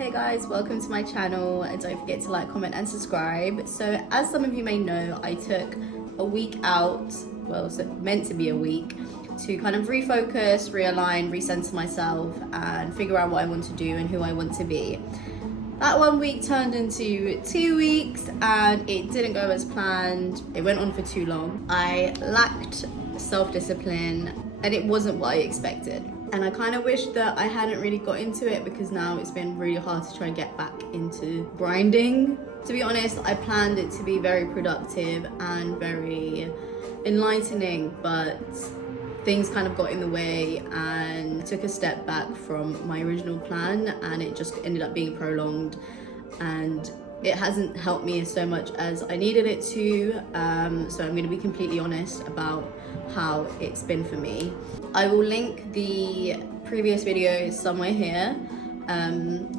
Hey guys, welcome to my channel and don't forget to like, comment and subscribe. So as some of you may know, I took a week out, well it's meant to be a week, to kind of refocus, realign, recenter myself and figure out what I want to do and who I want to be. That 1 week turned into 2 weeks and it didn't go as planned. It went on for too long. I lacked self-discipline and it wasn't what I expected. And I kind of wish that I hadn't really got into it because now it's been really hard to try and get back into grinding. To be honest, I planned it to be very productive and very enlightening, but things kind of got in the way and took a step back from my original plan and it just ended up being prolonged and it hasn't helped me so much as I needed it to. So I'm going to be completely honest about how it's been for me. I will link the previous videos somewhere here,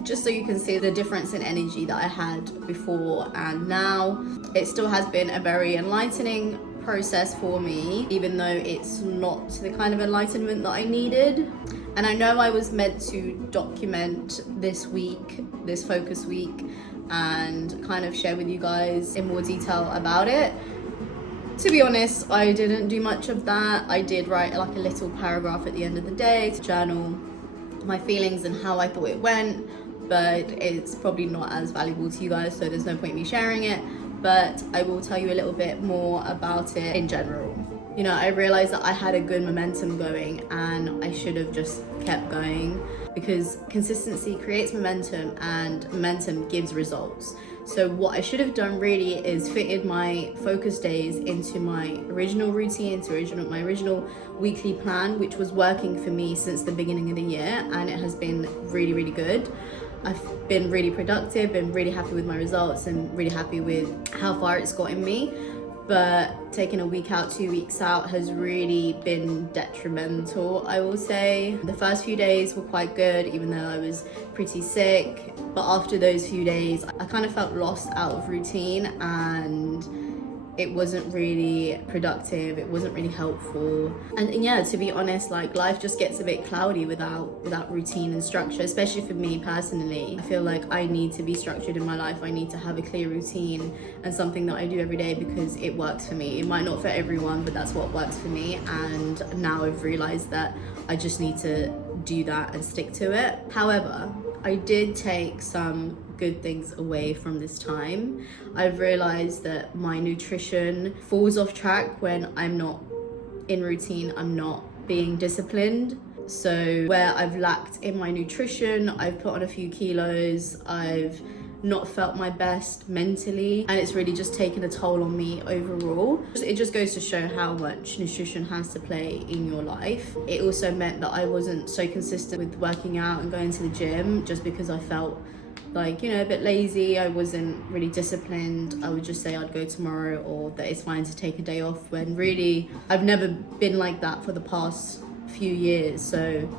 just so you can see the difference in energy that I had before and now. It still has been a very enlightening process for me, even though it's not the kind of enlightenment that I needed. And I know I was meant to document this week, this focus week, and kind of share with you guys in more detail about it. To be honest, I didn't do much of that. I did write like a little paragraph at the end of the day to journal my feelings and how I thought it went, but it's probably not as valuable to you guys, so there's no point in me sharing it. But I will tell you a little bit more about it in general. You know, I realized that I had a good momentum going and I should have just kept going because consistency creates momentum and momentum gives results. So what I should have done really is fitted my focus days into my original routine, my original weekly plan, which was working for me since the beginning of the year, and it has been really, really good. I've been really productive, been really happy with my results and really happy with how far it's gotten me. But taking a week out, 2 weeks out has really been detrimental, I will say. The first few days were quite good, even though I was pretty sick. But after those few days, I kind of felt lost out of routine and it wasn't really productive, it wasn't really helpful. And yeah, to be honest, like life just gets a bit cloudy without routine and structure, especially for me personally. I feel like I need to be structured in my life. I need to have a clear routine and something that I do every day because it works for me. It might not for everyone, but that's what works for me. And now I've realized that I just need to do that and stick to it. However, I did take some good things away from this time. I've realized that my nutrition falls off track when I'm not in routine, I'm not being disciplined. So where I've lacked in my nutrition, I've put on a few kilos, I've not felt my best mentally, and it's really just taken a toll on me overall. It just goes to show how much nutrition has to play in your life. It also meant that I wasn't so consistent with working out and going to the gym just because I felt like, you know, a bit lazy. I wasn't really disciplined. I would just say I'd go tomorrow or that it's fine to take a day off, when really I've never been like that for the past few years. So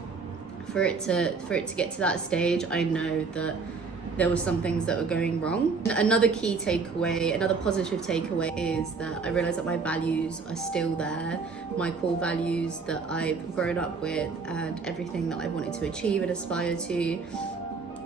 for it to get to that stage, I know that there were some things that were going wrong. Another key takeaway, another positive takeaway is that I realized that my values are still there. My core values that I've grown up with and everything that I wanted to achieve and aspire to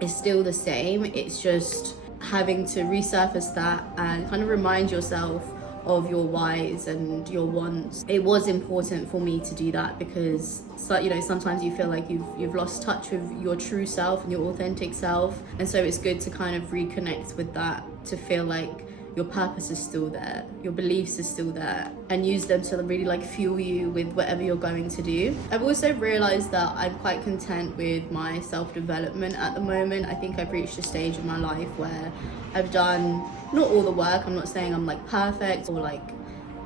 is still the same. It's just having to resurface that and kind of remind yourself of your whys and your wants. It was important for me to do that because, you know, sometimes you feel like you've lost touch with your true self and your authentic self, and so it's good to kind of reconnect with that, to feel like your purpose is still there, your beliefs are still there, and use them to really like fuel you with whatever you're going to do. I've also realized that I'm quite content with my self-development at the moment. I think I've reached a stage in my life where I've done not all the work. I'm not saying I'm like perfect or like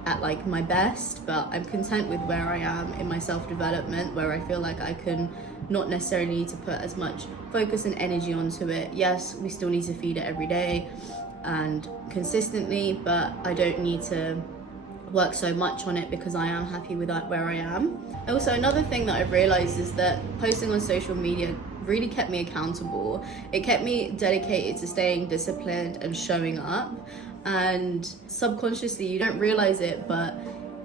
at like my best, but I'm content with where I am in my self-development, where I feel like I can not necessarily need to put as much focus and energy onto it. Yes, we still need to feed it every day and consistently, but I don't need to work so much on it because I am happy with where I am. Also, another thing that I've realized is that posting on social media really kept me accountable. It kept me dedicated to staying disciplined and showing up, and subconsciously, you don't realize it, but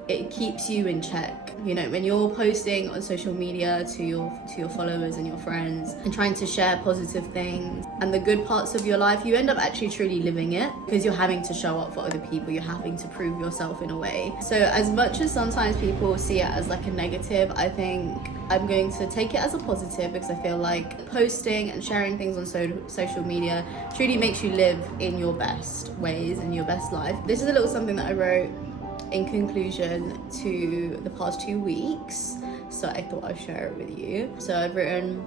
it keeps you in check. You know, when you're posting on social media to your followers and your friends and trying to share positive things and the good parts of your life, you end up actually truly living it, because you're having to show up for other people, you're having to prove yourself in a way. So as much as sometimes people see it as like a negative, I think I'm going to take it as a positive, because I feel like posting and sharing things on social media truly makes you live in your best ways and your best life. This is a little something that I wrote in conclusion to the past 2 weeks, so I thought I'd share it with you. So I've written,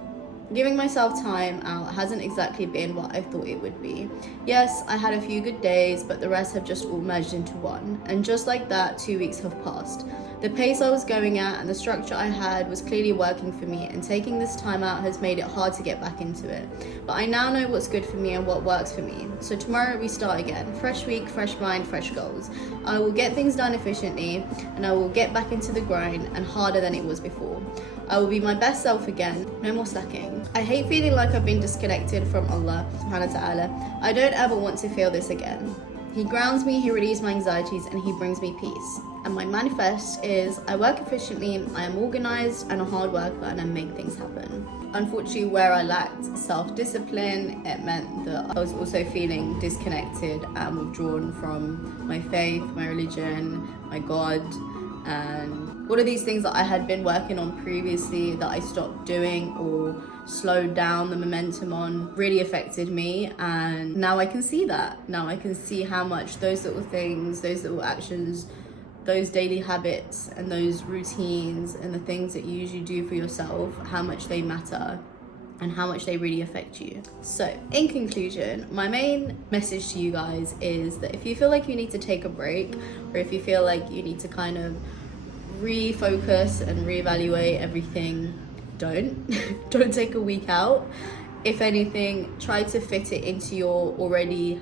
giving myself time out hasn't exactly been what I thought it would be. Yes, I had a few good days, but the rest have just all merged into one. And just like that, 2 weeks have passed. The pace I was going at and the structure I had was clearly working for me, and taking this time out has made it hard to get back into it. But I now know what's good for me and what works for me. So tomorrow we start again. Fresh week, fresh mind, fresh goals. I will get things done efficiently, and I will get back into the grind and harder than it was before. I will be my best self again, no more slacking. I hate feeling like I've been disconnected from Allah subhanahu wa ta'ala. I don't ever want to feel this again. He grounds me, he relieves my anxieties, and he brings me peace. And my manifest is, I work efficiently, I am organized and a hard worker, and I make things happen. Unfortunately, where I lacked self-discipline, it meant that I was also feeling disconnected and withdrawn from my faith, my religion, my God, and all of these things that I had been working on previously that I stopped doing or slowed down the momentum on really affected me. And now I can see that. Now I can see how much those little things, those little actions, those daily habits and those routines and the things that you usually do for yourself, how much they matter and how much they really affect you. So in conclusion, my main message to you guys is that if you feel like you need to take a break, or if you feel like you need to kind of refocus and reevaluate everything, don't take a week out. If anything, try to fit it into your already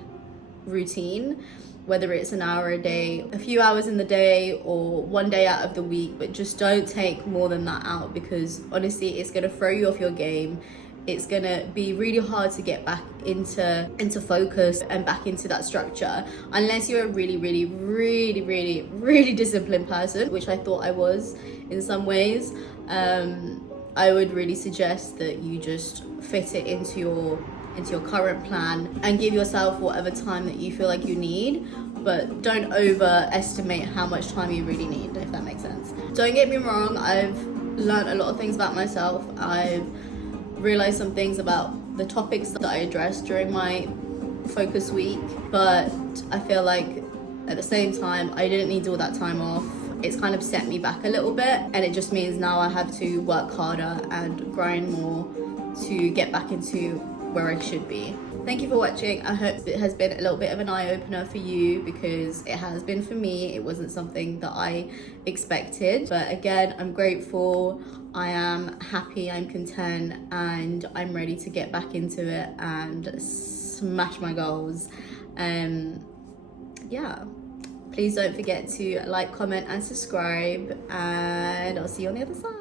routine, whether it's an hour a day, a few hours in the day, or 1 day out of the week, but just don't take more than that out, because honestly it's going to throw you off your game. It's gonna be really hard to get back into focus and back into that structure, unless you're a really disciplined person, which I thought I was in some ways. I would really suggest that you just fit it into your current plan and give yourself whatever time that you feel like you need, but don't overestimate how much time you really need, if that makes sense. Don't get me wrong, I've learned a lot of things about myself. I've realized some things about the topics that I addressed during my focus week, but I feel like at the same time I didn't need all that time off. It's kind of set me back a little bit, and it just means now I have to work harder and grind more to get back into where I should be. Thank you for watching. I hope it has been a little bit of an eye-opener for you, because it has been for me. It wasn't something that I expected, but again, I'm grateful, I am happy, I'm content, and I'm ready to get back into it and smash my goals. Yeah, please don't forget to like, comment and subscribe, and I'll see you on the other side.